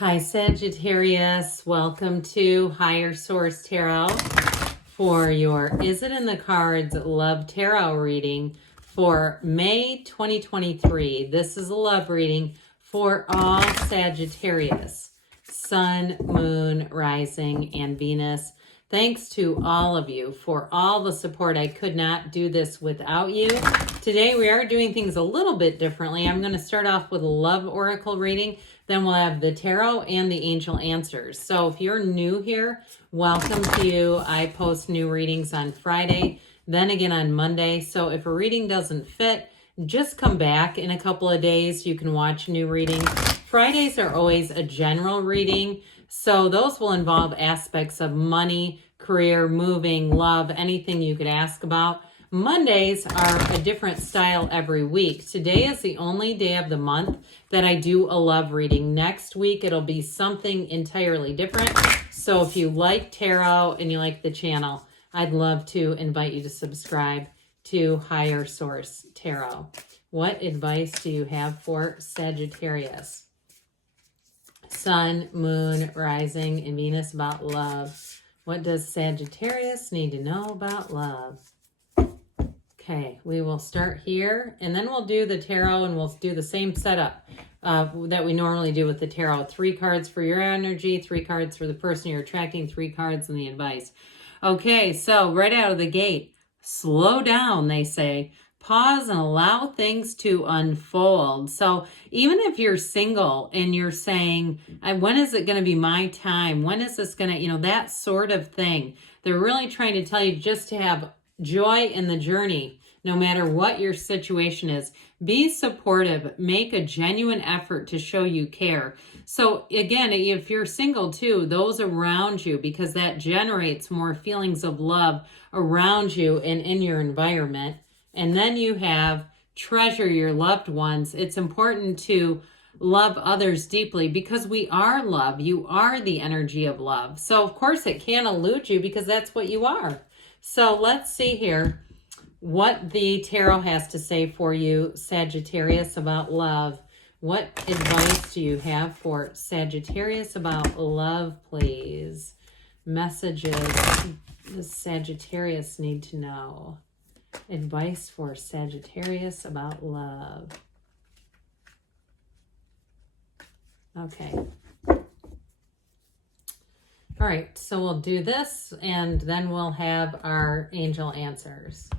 Hi Sagittarius, welcome to Higher Source Tarot for your Is It in the Cards Love Tarot reading for May 2023. This is a love reading for all Sagittarius, Sun, Moon, Rising, and Venus. Thanks to all of you for all the support. I could not do this without you. Today we are doing things a little bit differently. I'm going to start off with a love oracle reading. Then we'll have the tarot and the angel answers. So if you're new here, welcome to you. I post new readings on Friday, then again on Monday. So if a reading doesn't fit, just come back in a couple of days. You can watch new readings. Fridays are always a general reading. So those will involve aspects of money, career, moving, love, anything you could ask about. Mondays are a different style every week. Today is the only day of the month that I do a love reading. Next week, it'll be something entirely different. So if you like tarot and you like the channel, I'd love to invite you to subscribe to Higher Source Tarot. What advice do you have for Sagittarius? Sun, Moon, Rising, and Venus about love. What does Sagittarius need to know about love? Okay, we will start here, and then we'll do the tarot, and we'll do the same setup that we normally do with the tarot. 3 cards for your energy, 3 cards for the person you're attracting, 3 cards and the advice. Okay, so right out of the gate, slow down, they say. Pause and allow things to unfold. So even if you're single and you're saying, when is it going to be my time? When is this going to, that sort of thing. They're really trying to tell you just to have joy in the journey, no matter what your situation is. Be supportive. Make a genuine effort to show you care. So again, if you're single too, those around you, because that generates more feelings of love around you and in your environment. And then you have treasure your loved ones. It's important to love others deeply because we are love. You are the energy of love. So of course it can't elude you because that's what you are. So let's see here what the tarot has to say for you, Sagittarius, about love. What advice do you have for Sagittarius about love, please? Messages the Sagittarius need to know. Advice for Sagittarius about love. Okay. All right, so we'll do this, and then we'll have our angel answers.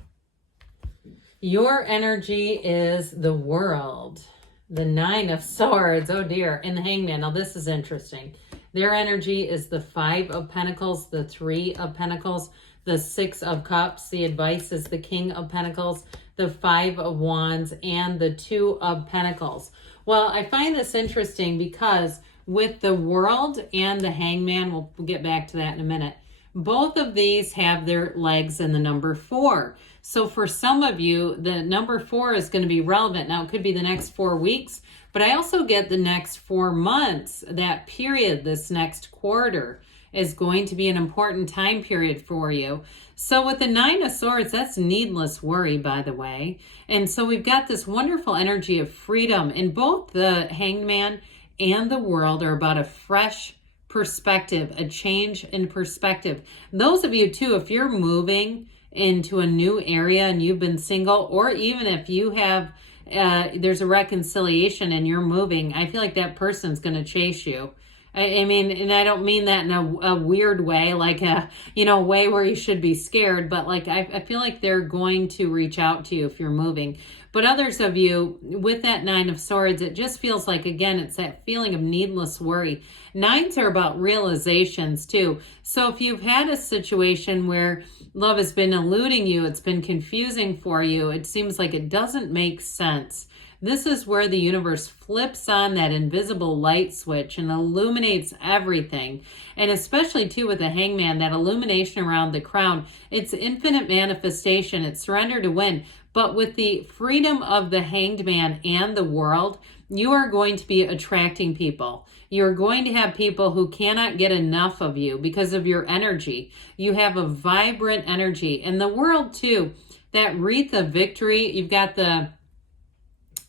Your energy is the world. The 9 of Swords, oh dear, and the Hangman. Now this is interesting. Their energy is the 5 of Pentacles, the 3 of Pentacles, the 6 of Cups. The advice is the King of Pentacles, the 5 of Wands, and the 2 of Pentacles. Well, I find this interesting because with the World and the Hangman, we'll get back to that in a minute, both of these have their legs in the number 4. So for some of you, the number 4 is going to be relevant. Now, it could be the next 4 weeks, but I also get the next 4 months. That period, this next quarter, is going to be an important time period for you. So with the 9 of Swords, that's needless worry, by the way. And so we've got this wonderful energy of freedom, and both the Hangman and the World are about a fresh perspective, a change in perspective. Those of you too, if you're moving into a new area and you've been single, or even if you have, there's a reconciliation and you're moving, I feel like that person's going to chase you. I mean, and I don't mean that in a weird way, like a, way where you should be scared, but like, I feel like they're going to reach out to you if you're moving. But others of you, with that 9 of Swords, it just feels like, again, it's that feeling of needless worry. 9s are about realizations too. So if you've had a situation where love has been eluding you, it's been confusing for you, it seems like it doesn't make sense. This is where the universe flips on that invisible light switch and illuminates everything. And especially too with the Hangman, that illumination around the crown, it's infinite manifestation, it's surrender to win. But with the freedom of the Hanged Man and the World, you are going to be attracting people. You're going to have people who cannot get enough of you because of your energy. You have a vibrant energy. And the World too, that wreath of victory, you've got the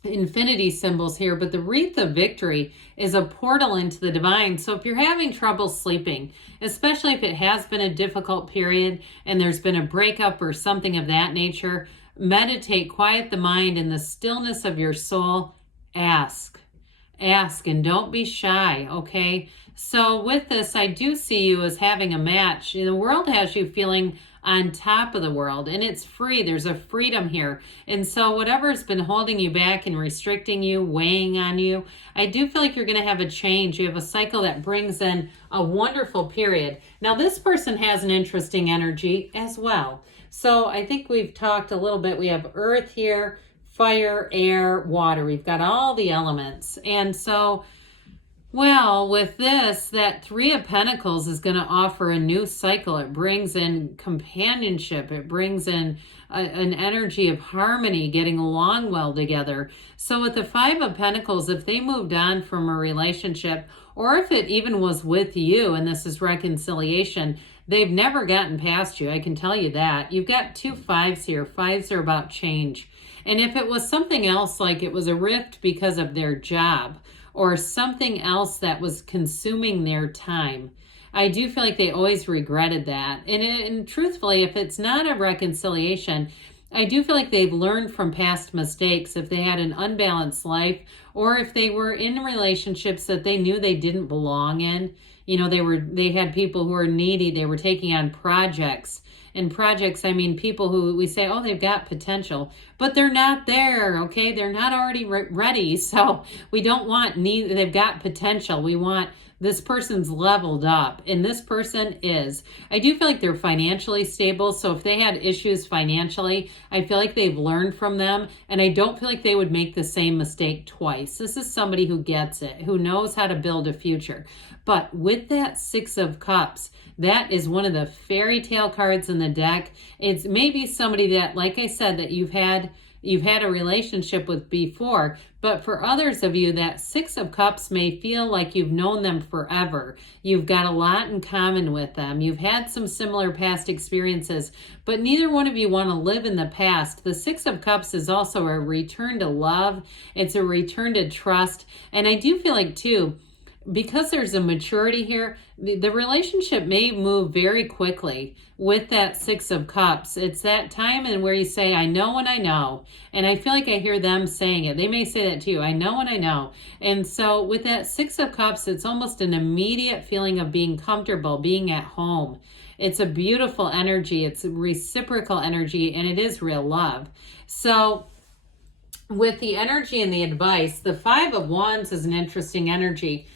infinity symbols here, but the wreath of victory is a portal into the divine. So if you're having trouble sleeping, especially if it has been a difficult period and there's been a breakup or something of that nature, meditate, quiet the mind in the stillness of your soul. Ask and don't be shy. Okay, so with this, I do see you as having a match. The world has you feeling on top of the world, and it's free. There's a freedom here. And so whatever's been holding you back and restricting you, weighing on you, I do feel like you're going to have a change. You have a cycle that brings in a wonderful period. Now, this person has an interesting energy as well. So I think we've talked a little bit. We have earth here, fire, air, water. We've got all the elements. And so, well, with this, that Three of Pentacles is going to offer a new cycle. It brings in companionship. It brings in an energy of harmony, getting along well together. So with the Five of Pentacles, if they moved on from a relationship, or if it even was with you and this is reconciliation, they've never gotten past you. I can tell you that. You've got two fives here. Fives are about change. And if it was something else, like it was a rift because of their job, or something else that was consuming their time, I do feel like they always regretted that. And truthfully, if it's not a reconciliation, I do feel like they've learned from past mistakes. If they had an unbalanced life, or if they were in relationships that they knew they didn't belong in, you know, they had people who were needy, they were taking on projects. And projects, I mean, people who we say, oh, they've got potential, but they're not there, okay? They're not already ready. So we don't want they've got potential. We want this person's leveled up, and this person is. I do feel like they're financially stable. So if they had issues financially, I feel like they've learned from them, and I don't feel like they would make the same mistake twice. This is somebody who gets it, who knows how to build a future. But with that Six of Cups, that is one of the fairy tale cards in the deck. It's maybe somebody that, like I said, that you've had a relationship with before, but for others of you, that Six of Cups may feel like you've known them forever. You've got a lot in common with them. You've had some similar past experiences, but neither one of you want to live in the past. The Six of Cups is also a return to love. It's a return to trust. And I do feel like, too, because there's a maturity here, the relationship may move very quickly with that Six of Cups. It's that time and where you say, I know and I know. And I feel like I hear them saying it. They may say that to you, I know and I know. And so with that Six of Cups, it's almost an immediate feeling of being comfortable, being at home. It's a beautiful energy. It's reciprocal energy, and it is real love. So with the energy and the advice, the Five of Wands is an interesting energy.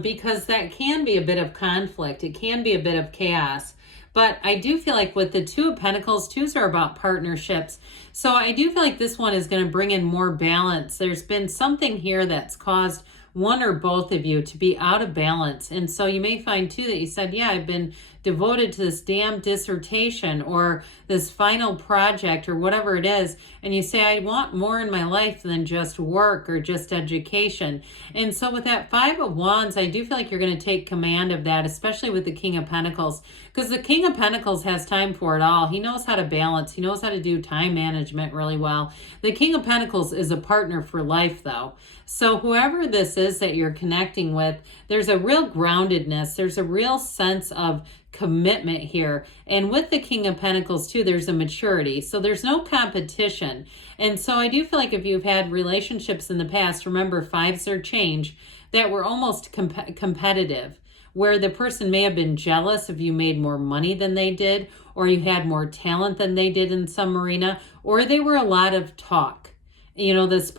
Because that can be a bit of conflict. It can be a bit of chaos. But I do feel like with the Two of Pentacles, twos are about partnerships. So I do feel like this one is going to bring in more balance. There's been something here that's caused one or both of you to be out of balance. And so you may find too that you said, yeah, I've been devoted to this damn dissertation or this final project or whatever it is. And you say, I want more in my life than just work or just education. And so with that Five of Wands, I do feel like you're going to take command of that, especially with the King of Pentacles, because the King of Pentacles has time for it all. He knows how to balance. He knows how to do time management really well. The King of Pentacles is a partner for life, though. So whoever this is that you're connecting with, there's a real groundedness. There's a real sense of commitment here. And with the King of Pentacles too, there's a maturity. So there's no competition. And so I do feel like if you've had relationships in the past, remember fives are change, that were almost competitive, where the person may have been jealous if you made more money than they did, or you had more talent than they did in some arena, or they were a lot of talk. You know, this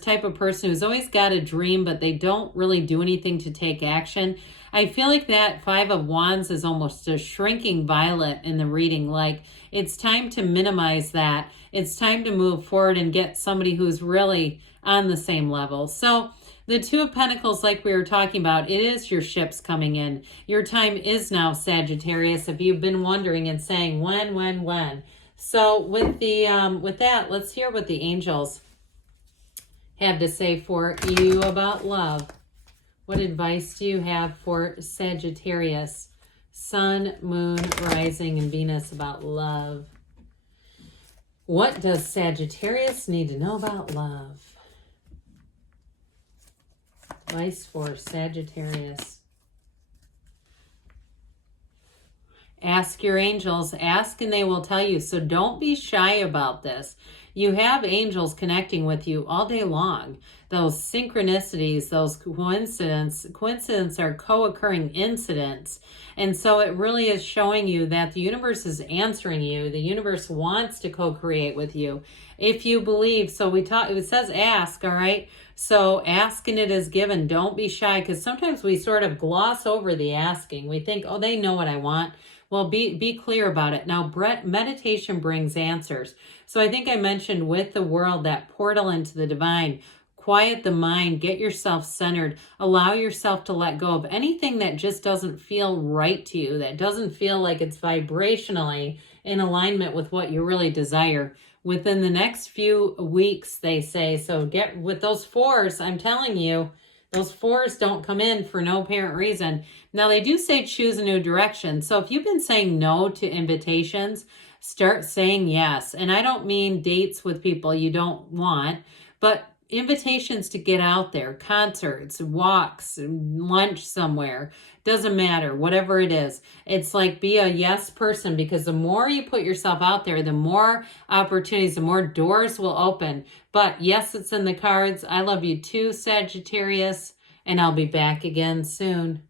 type of person who's always got a dream, but they don't really do anything to take action. I feel like that Five of Wands is almost a shrinking violet in the reading. Like, it's time to minimize that. It's time to move forward and get somebody who's really on the same level. So the Two of Pentacles, like we were talking about, it is your ships coming in. Your time is now, Sagittarius, if you've been wondering and saying, when? So with that, let's hear what the angels have to say for you about love. What advice do you have for Sagittarius, Sun, Moon, Rising, and Venus about love? What does Sagittarius need to know about love? Advice for Sagittarius. Ask your angels. Ask and they will tell you. So don't be shy about this. You have angels connecting with you all day long. Those synchronicities, those coincidences are co-occurring incidents. And so it really is showing you that the universe is answering you. The universe wants to co-create with you. If you believe, so it says ask, all right? So ask and it is given. Don't be shy, because sometimes we sort of gloss over the asking. We think, oh, they know what I want. Well, be clear about it. Now, meditation brings answers. So I think I mentioned with the world, that portal into the divine. Quiet the mind, get yourself centered, allow yourself to let go of anything that just doesn't feel right to you, that doesn't feel like it's vibrationally in alignment with what you really desire. Within the next few weeks, they say, so get with those fours, I'm telling you, those fours don't come in for no apparent reason. Now, they do say choose a new direction. So if you've been saying no to invitations, start saying yes. And I don't mean dates with people you don't want, but invitations to get out there, concerts, walks, lunch somewhere, doesn't matter, whatever it is. It's like, be a yes person, because the more you put yourself out there, the more opportunities, the more doors will open. But yes, it's in the cards. I love you too, Sagittarius, and I'll be back again soon.